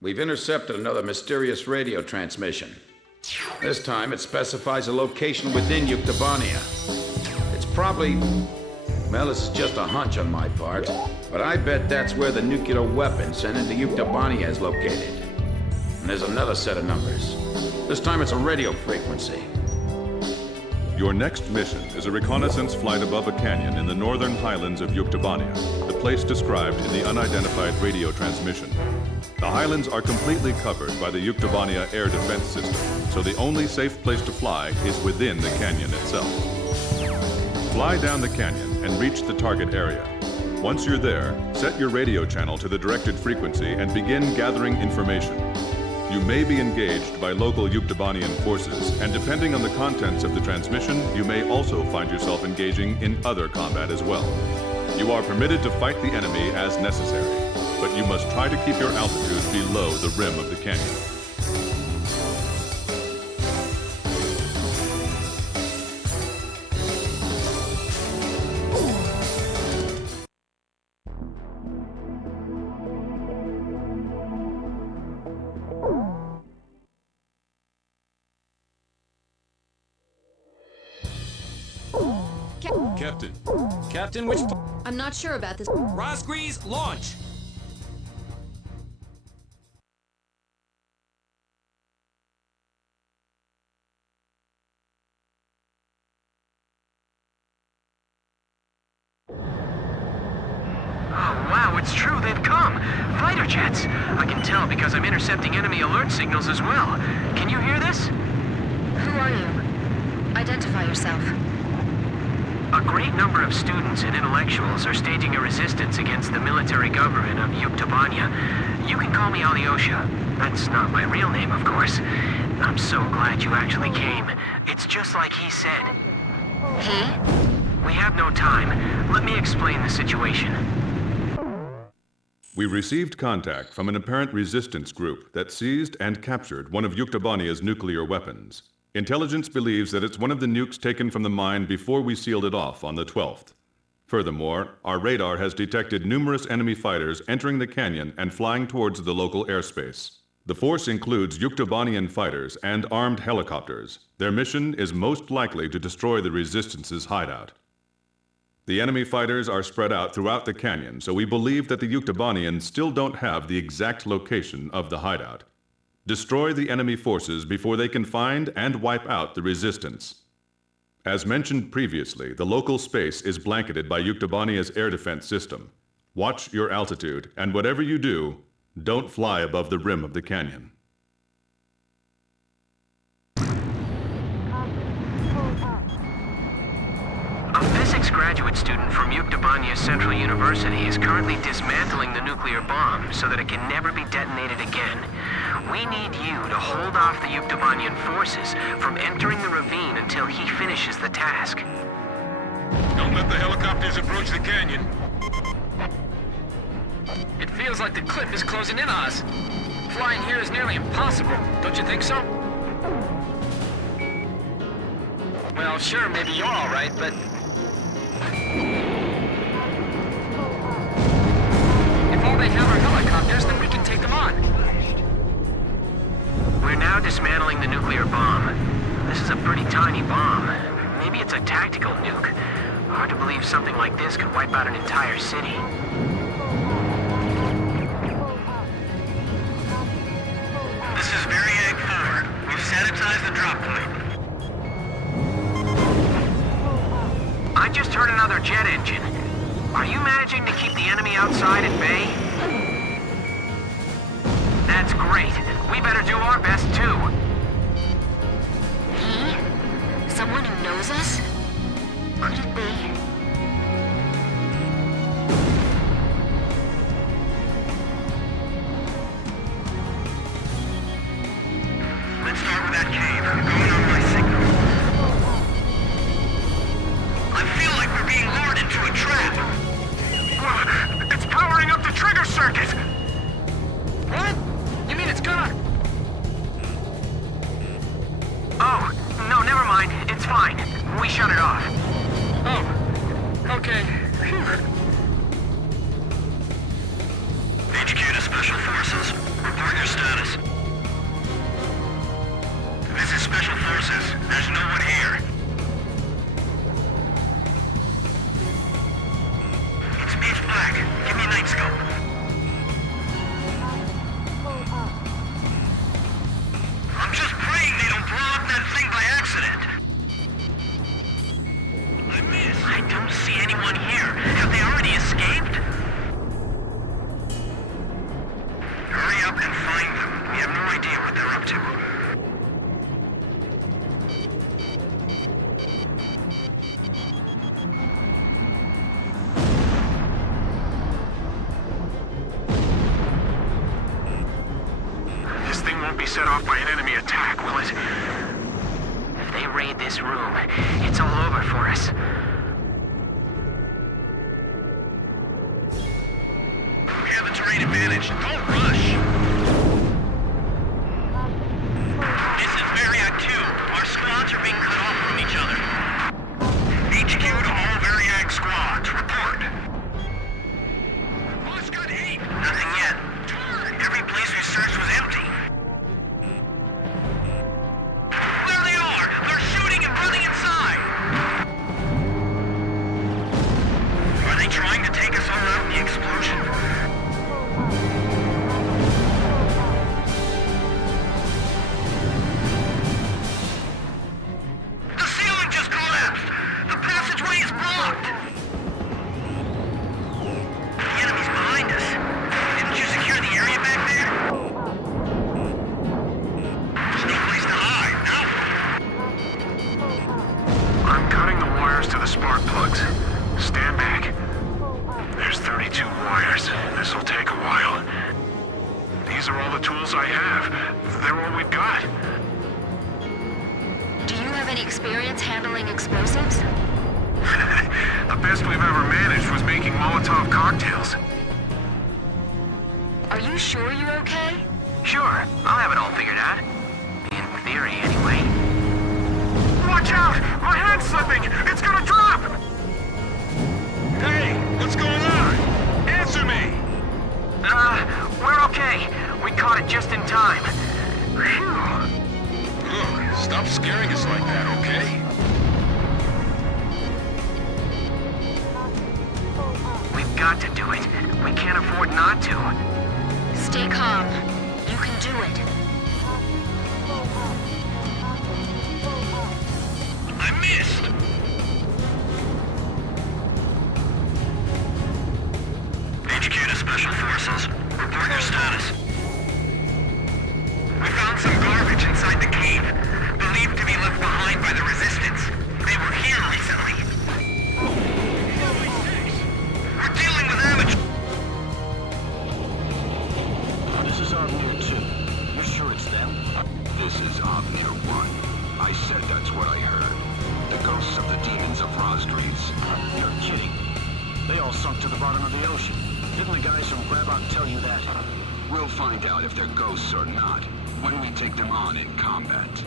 We've intercepted another mysterious radio transmission. This time it specifies a location within Yuktobania. It's probably... well, this is just a hunch on my part, but I bet that's where the nuclear weapon sent into Yuktobania is located. And there's another set of numbers. This time it's a radio frequency. Your next mission is a reconnaissance flight above a canyon in the northern highlands of Yuktobania, the place described in the unidentified radio transmission. The highlands are completely covered by the Yuktobania air defense system, so the only safe place to fly is within the canyon itself. Fly down the canyon and reach the target area. Once you're there, set your radio channel to the directed frequency and begin gathering information. You may be engaged by local Yuktobanian forces, and depending on the contents of the transmission, you may also find yourself engaging in other combat as well. You are permitted to fight the enemy as necessary, but you must try to keep your altitude below the rim of the canyon. Captain. Captain, which... I'm not sure about this. Razgriz, launch! Oh, wow, it's true, they've come! Fighter jets! I can tell because I'm intercepting enemy alert signals as well. Can you hear this? Who are you? Identify yourself. A great number of students and intellectuals are staging a resistance against the military government of Yuktobania. You can call me Alyosha. That's not my real name, of course. I'm so glad you actually came. It's just like he said. He? We have no time. Let me explain the situation. We received contact from an apparent resistance group that seized and captured one of Yuktobania's nuclear weapons. Intelligence believes that it's one of the nukes taken from the mine before we sealed it off on the 12th. Furthermore, our radar has detected numerous enemy fighters entering the canyon and flying towards the local airspace. The force includes Yuktobanian fighters and armed helicopters. Their mission is most likely to destroy the Resistance's hideout. The enemy fighters are spread out throughout the canyon, so we believe that the Yuktobanians still don't have the exact location of the hideout. Destroy the enemy forces before they can find and wipe out the Resistance. As mentioned previously, the local space is blanketed by Yuktobania's air defense system. Watch your altitude, and whatever you do, don't fly above the rim of the canyon. A physics graduate student from Yuktobania Central University is currently dismantling the nuclear bomb so that it can never be detonated again. We need you to hold off the Yuktobanian forces from entering the ravine until he finishes the task. Don't let the helicopters approach the canyon. It feels like the cliff is closing in on us. Flying here is nearly impossible, don't you think so? Well, sure, maybe you're all right, but... if all they have are helicopters, then we can take them on. We're now dismantling the nuclear bomb. This is a pretty tiny bomb. Maybe it's a tactical nuke. Hard to believe something like this could wipe out an entire city. This is Variag 4. We've sanitized the drop point. I just heard another jet engine. Are you managing to keep the enemy outside at bay? That's great. We better do our best, too. He? Someone who knows us? Could it be? Let's start with that cave. Going on my signal. I feel like we're being lured into a trap. It's powering up the trigger circuit! What? You mean it's gonna... Oh, no, never mind. It's fine. We shut it off. Oh, okay. Phew. HQ to Special Forces. Target your status. This is Special Forces. There's no one here. It's pitch black. Give me a night scope. I'm just praying they don't blow up that thing by accident. I don't see anyone here. Have they already escaped? Hurry up and find them. We have no idea what they're up to. This thing won't be set off by an enemy attack, will it? If they raid this room, it's all over for us. We have the terrain advantage. Don't rush. This is Variac 2. Our squads are being cut off from each other. HQ to all Variac squads. Report. Boss got 8. Nothing yet. Every place we searched was empty. There they are! They're shooting and running inside! Are they trying to take us all out in the explosion? The ceiling just collapsed! The passageway is blocked! The enemy's behind us. Didn't you secure the area back there? There's no place to hide, no? I'm cutting the wires to the spark plugs. Stand back. There's 32 wires. This'll take a while. These are all the tools I have. They're all we've got. Do you have any experience handling explosives? The best we've ever managed was making Molotov cocktails. Are you sure you're okay? Sure, I'll have it all figured out. In theory, anyway. Watch out! My hand's slipping! It's gonna drop! Hey, what's going on? Answer me! We're okay. We caught it just in time. Phew. Look, stop scaring us like that, okay? We've got to do it. We can't afford not to. Stay calm. You can do it. I missed! HQ to Special Forces. Report your status. We found some garbage inside the cave, believed to be left behind by the Resistance. They were here recently. We're dealing with amateurs. This is Avnir 2. You sure it's them? This is Avnir 1. I said that's what I heard. The ghosts of the demons of Razgriz. You're kidding. They all sunk to the bottom of the ocean. Didn't the guys from Grabok tell you that? We'll find out if they're ghosts or not when we take them on in combat.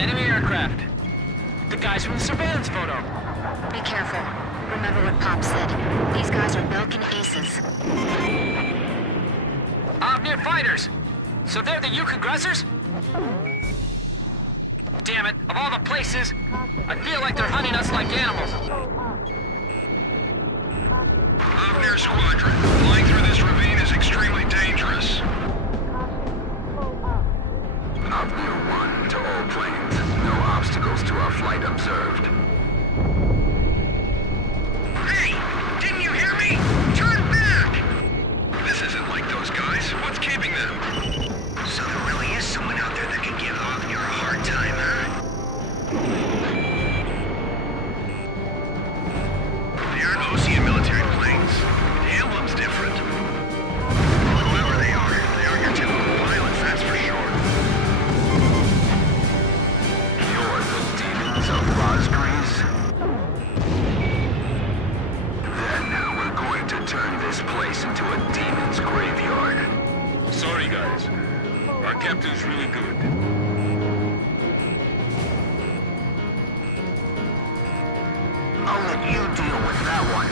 Enemy aircraft. The guys from the surveillance photo. Be careful. Remember what Pop said. These guys are Belkin aces. Avnir fighters. So they're the Yuk aggressors? Damn it, of all the places, I feel like they're hunting us like animals. Avnir Squadron. Flying through this ravine is extremely dangerous. Avnir 1 to all planes. No obstacles to our flight observed. Hey! Didn't you hear me? Turn back! This isn't like those guys. What's keeping them? So there really is someone out there that can give Avnir a hard time, huh? They aren't Osean military planes. The emblem's different. Well, whoever they aren't your typical pilots, that's for sure. You're the demons of Razgriz? Then we're going to turn this place into a demon's graveyard. Sorry, guys. Our captain's really good. let you deal with that one.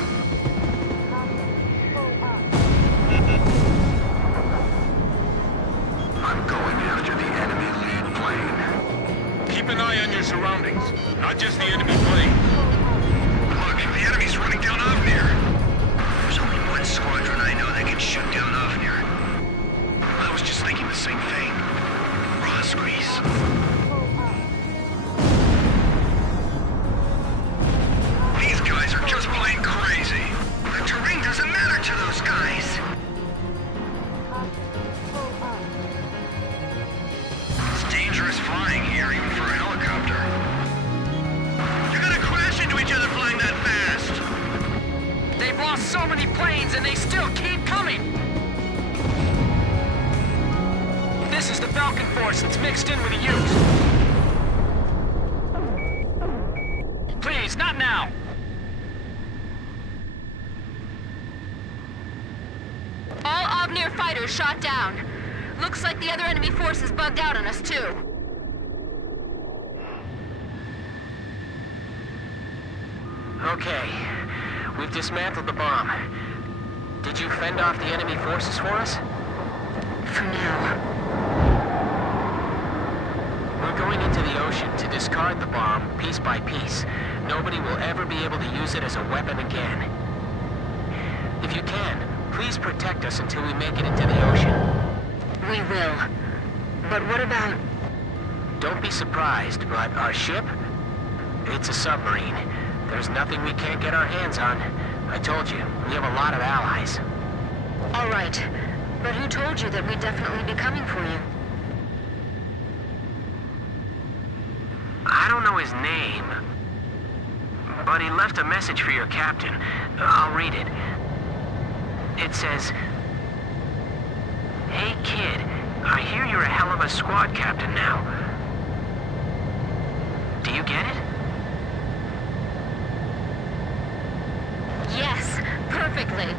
I'm going after the enemy lead plane. Keep an eye on your surroundings, not just the enemy plane. Look, the enemy's running down Avnir. There's only one squadron I know that can shoot down Avnir. I was just thinking the same thing. Razgriz. These guys are just plain crazy. The terrain doesn't matter to those guys. It's dangerous flying here, even for a helicopter. You're gonna crash into each other flying that fast. They've lost so many planes and they still keep coming! This is the Falcon Force that's mixed in with the Utes. Please, not now! All Avnir fighters shot down. Looks like the other enemy force is bugged out on us, too. Okay. We've dismantled the bomb. Did you fend off the enemy forces for us? For now. We're going into the ocean to discard the bomb piece by piece. Nobody will ever be able to use it as a weapon again. If you can, please protect us until we make it into the ocean. We will. But what about... Don't be surprised, but our ship? It's a submarine. There's nothing we can't get our hands on. I told you, we have a lot of allies. All right. But who told you that we'd definitely be coming for you? I don't know his name, but he left a message for your captain. I'll read it. It says, "Hey kid, I hear you're a hell of a squad captain now. Do you get it?" Yes, perfectly.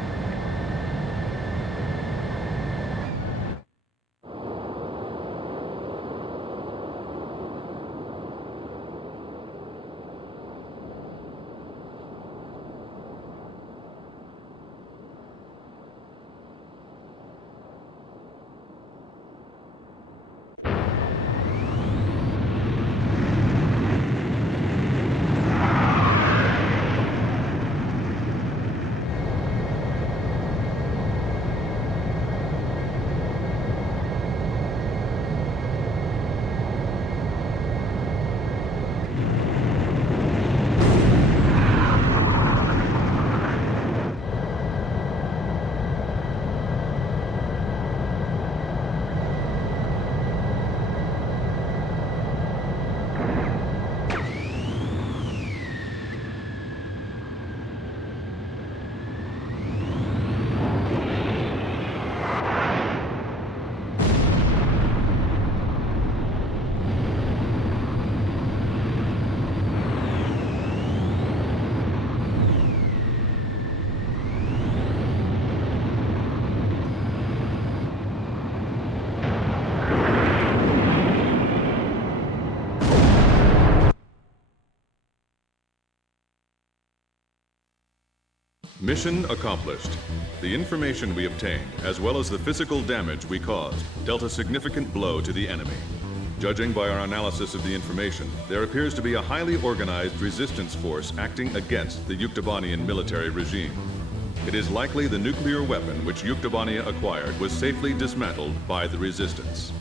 Mission accomplished. The information we obtained, as well as the physical damage we caused, dealt a significant blow to the enemy. Judging by our analysis of the information, there appears to be a highly organized resistance force acting against the Yuktobanian military regime. It is likely the nuclear weapon which Yuktobania acquired was safely dismantled by the resistance.